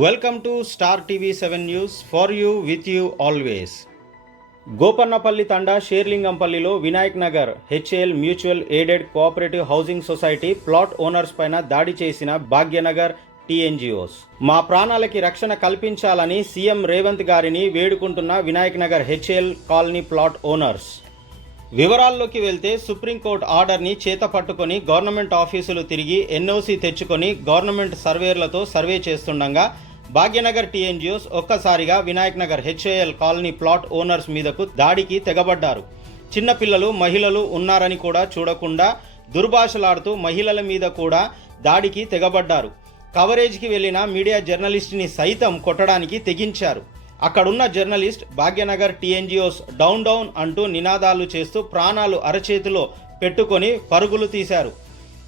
Welcome to Star TV 7 news for you with you always. Gopannapalli Thanda షేర్లింగంపల్లిలో Vinayak Nagar HAL mutual aided cooperative housing society plot owners పైన దాడి చేసిన Bhagyanagar TNGOs. మా ప్రాణాలకి రక్షణ కల్పించాలని సీఎం రేవంత్ గారిని వేడుకుంటున్న Vinayak Nagar HAL colony plot owners. వివరాల్లోకి వెళ్తే సుప్రీంకోర్టు ఆర్డర్ని చేత పట్టుకొని గవర్నమెంట్ ఆఫీసులు తిరిగి ఎన్ఓసి తెచ్చుకొని గవర్నమెంట్ సర్వేర్లతో సర్వే చేస్తుండగా భాగ్యనగర్ టీఎన్జిఓస్ ఒక్కసారిగా Vinayak Nagar HAL colony plot owners మీదకు దాడికి తెగబడ్డారు. చిన్నపిల్లలు మహిళలు ఉన్నారని కూడా చూడకుండా దుర్భాషలాడుతూ మహిళల మీద కూడా దాడికి తెగబడ్డారు. కవరేజ్కి వెళ్లిన మీడియా జర్నలిస్ట్ని సైతం కొట్టడానికి తెగించారు. అక్కడున్న journalist Bhagyanagar TNGOs down down అంటూ నినాదాలు చేస్తూ ప్రాణాలు అరచేతిలో పెట్టుకొని పరుగులు తీశారు.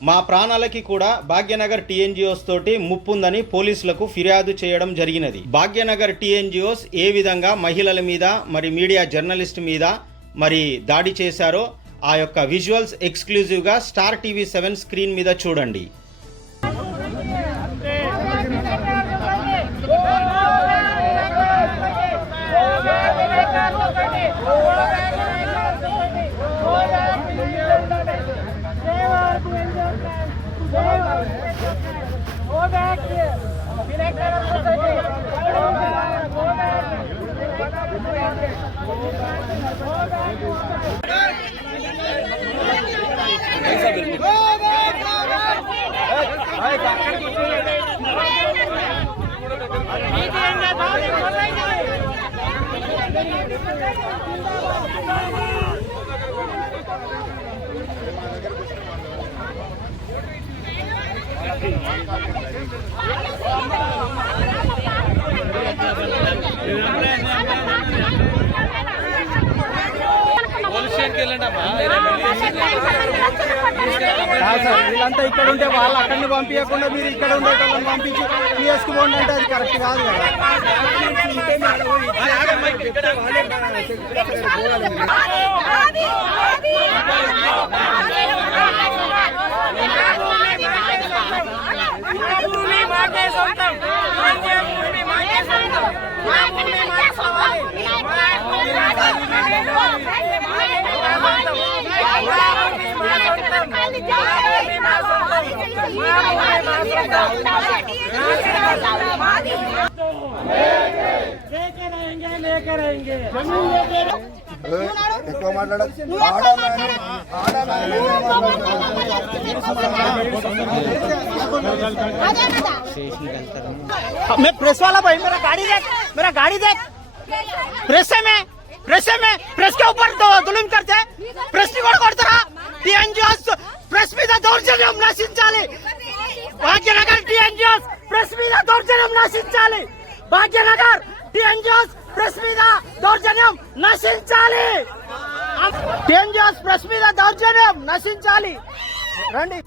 మా ప్రాణాలకి కూడా భాగ్యనగర్ టీఎన్జిఓస్ తోటి ముప్పుందని పోలీసులకు ఫిర్యాదు చేయడం జరిగినది. భాగ్యనగర్ టీఎన్జిఓస్ ఏ విధంగా మహిళల మీద మరి మీడియా జర్నలిస్ట్ మీద మరి దాడి చేశారో ఆ యొక్క విజువల్స్ ఎక్స్క్లూజివ్గా స్టార్ టీవీ 7 స్క్రీన్ మీద చూడండి. వీళ్ళంతా ఇక్కడ ఉంటే వాళ్ళు అక్కడిని పంపించకుండా మీరు ఇక్కడ ఉండేటోళ్ళని పంపించి పిఎస్కి పోండి అంటే అది కరెక్ట్ కాదు కదా. ఎక్కువ మాట్లాడదు. मैं प्रेस वाला भाई मेरा गाड़ी देख प्रेस में प्रेस के ऊपर जुलूम करते प्रेस ని కూడా కొడతారా? టీఎన్జిఓస్ ప్రెస్ మీద దౌర్జన్యం నశించాలి. భాగ్యనగర్ టీఎన్జిఓస్ ప్రెస్ మీద దౌర్జన్యం నశించాలి. భాగ్యనగర్ టీఎన్జిఓస్ ప్రెస్ మీద దౌర్జన్యం నశించాలి. టీఎన్జిఓస్ ప్రెస్ మీద దౌర్జన్యం నశించాలి. రండి.